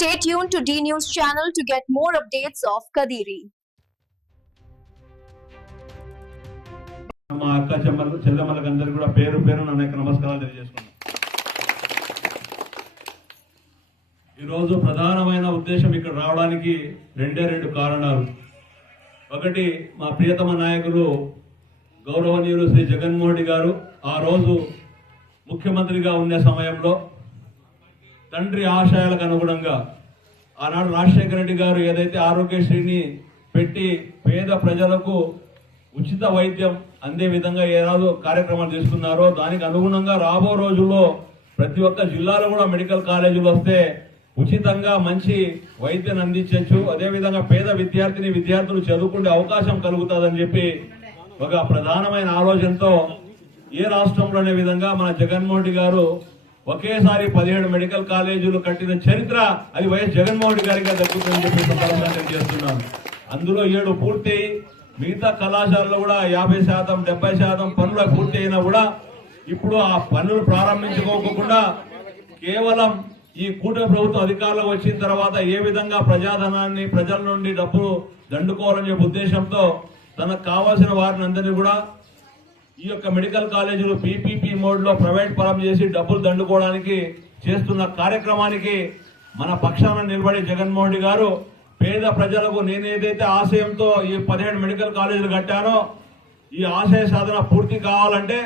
Stay tuned to D News channel to get more updates of Kadiri. మా అక్క చెల్లెమ్మలకు అందరికీ కూడా పేరు పేరు నా నమస్కారాలు తెలియజేసుకున్నాను. ఈరోజు ప్రధానమైన ఉద్దేశం ఇక్కడ రావడానికి రెండు కారణాలు. ఒకటి, మా ప్రియతమ నాయకులు గౌరవనీయులు శ్రీ జగన్మోహన్ రెడ్డి గారు ఆ రోజు ముఖ్యమంత్రిగా ఉండే సమయంలో తండ్రి ఆశయాలకు అనుగుణంగా ఆనాడు రాజశేఖర రెడ్డి గారు ఏదైతే ఆరోగ్యశ్రీని పెట్టి పేద ప్రజలకు ఉచిత వైద్యం అందే విధంగా ఏదో కార్యక్రమాలు తీసుకున్నారో దానికి అనుగుణంగా రాబో రోజుల్లో ప్రతి ఒక్క జిల్లాలో కూడా మెడికల్ కాలేజీలు వస్తే ఉచితంగా మంచి వైద్యాన్ని అందించవచ్చు, అదేవిధంగా పేద విద్యార్థులు చదువుకునే అవకాశం కలుగుతుందని చెప్పి ఒక ప్రధానమైన ఆలోచనతో ఏ రాష్ట్రంలోనే విధంగా మన జగన్మోహన్ రెడ్డి గారు ఒకేసారి 17 మెడికల్ కాలేజీలు కట్టిన చరిత్ర అది వైఎస్ జగన్మోహన్ రెడ్డి గారిగా దక్కుతుందని చెప్పి సందర్భంగా చేస్తున్నాను. అందులో 7 పూర్తయి మిగతా కళాశాలలో కూడా 50%, 70% పనులు పూర్తి అయినా కూడా ఇప్పుడు ఆ పనులు ప్రారంభించుకోకుండా కేవలం ఈ కూటమి ప్రభుత్వం అధికారంలోకి వచ్చిన తర్వాత ఏ విధంగా ప్రజాధనాన్ని ప్రజల నుండి డబ్బులు దండుకోవాలనే ఉద్దేశంతో తనకు కావాల్సిన వారిని అందరినీ కూడా ఈ యొక్క మెడికల్ కాలేజీలు పీపీపీ మోడ్ లో ప్రైవేట్ పరం చేసి డబ్బులు దండుకోవడానికి చేస్తున్న కార్యక్రమానికి మన పక్షాన నిలబడి జగన్మోహన్ రెడ్డి గారు పేద ప్రజలకు నేనేదైతే ఆశయంతో ఈ 17 మెడికల్ కాలేజీలు కట్టానో ఈ ఆశయ సాధన పూర్తి కావాలంటే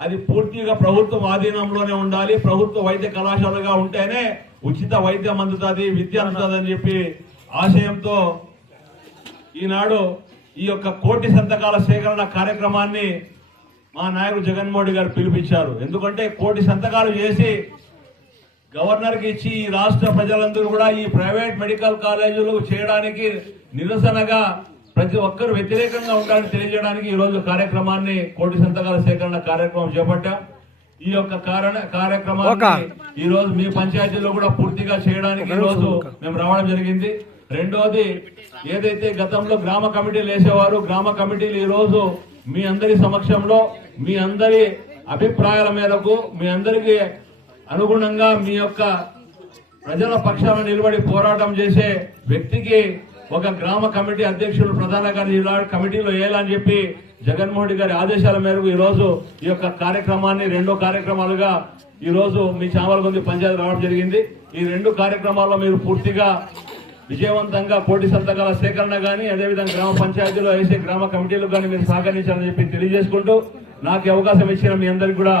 అది పూర్తిగా ప్రభుత్వం ఆధీనంలోనే ఉండాలి, ప్రభుత్వ వైద్య కళాశాలగా ఉంటేనే ఉచిత వైద్యం అందుతుంది, విద్య అందుతుందని చెప్పి ఆశయంతో ఈనాడు ఈ యొక్క 1 కోటి సంతకాల సేకరణ కార్యక్రమాన్ని మా నాయకుడు జగన్మోహన్ రెడ్డి గారు పిలిపించారు. ఎందుకంటే 1 కోటి సంతకాలు చేసి గవర్నర్కి ఇచ్చి ఈ రాష్ట్ర ప్రజలందరూ కూడా ఈ ప్రైవేట్ మెడికల్ కాలేజీలు చేయడానికి నిరసనగా ప్రతి ఒక్కరు వ్యతిరేకంగా ఉండాలని తెలియజేయడానికి ఈ రోజు కార్యక్రమాన్ని 1 కోటి సంతకాల సేకరణ కార్యక్రమం చేపట్టాం. ఈ యొక్క కార్యక్రమాన్ని ఈ రోజు మీ పంచాయతీలో కూడా పూర్తిగా చేయడానికి ఈ రోజు మేము రావడం జరిగింది. రెండోది, ఏదైతే గతంలో గ్రామ కమిటీలు వేసేవారు, గ్రామ కమిటీలు ఈ రోజు మీ అందరి సమక్షంలో మీ అందరి అభిప్రాయాల మేరకు మీ అందరికీ అనుగుణంగా మీ యొక్క ప్రజల పక్షాన నిలబడి పోరాటం చేసే వ్యక్తికి ఒక గ్రామ కమిటీ అధ్యక్షులు ప్రధానంగా కమిటీలో వేయాలని చెప్పి జగన్మోహన్ రెడ్డి గారి ఆదేశాల మేరకు ఈ రోజు ఈ యొక్క కార్యక్రమాన్ని 2 కార్యక్రమాలుగా ఈ రోజు మీ చామలగుంది పంచాయతీ రావడం జరిగింది. ఈ 2 కార్యక్రమాల్లో మీరు పూర్తిగా విజయవంతంగా 1 కోటి సంతకాల సేకరణ గానీ అదేవిధంగా గ్రామ పంచాయతీలో వేసే గ్రామ కమిటీలు కానీ మీరు సహకరించాలని చెప్పి తెలియజేసుకుంటూ నాకు అవకాశం ఇచ్చిన మీ అందరికీ కూడా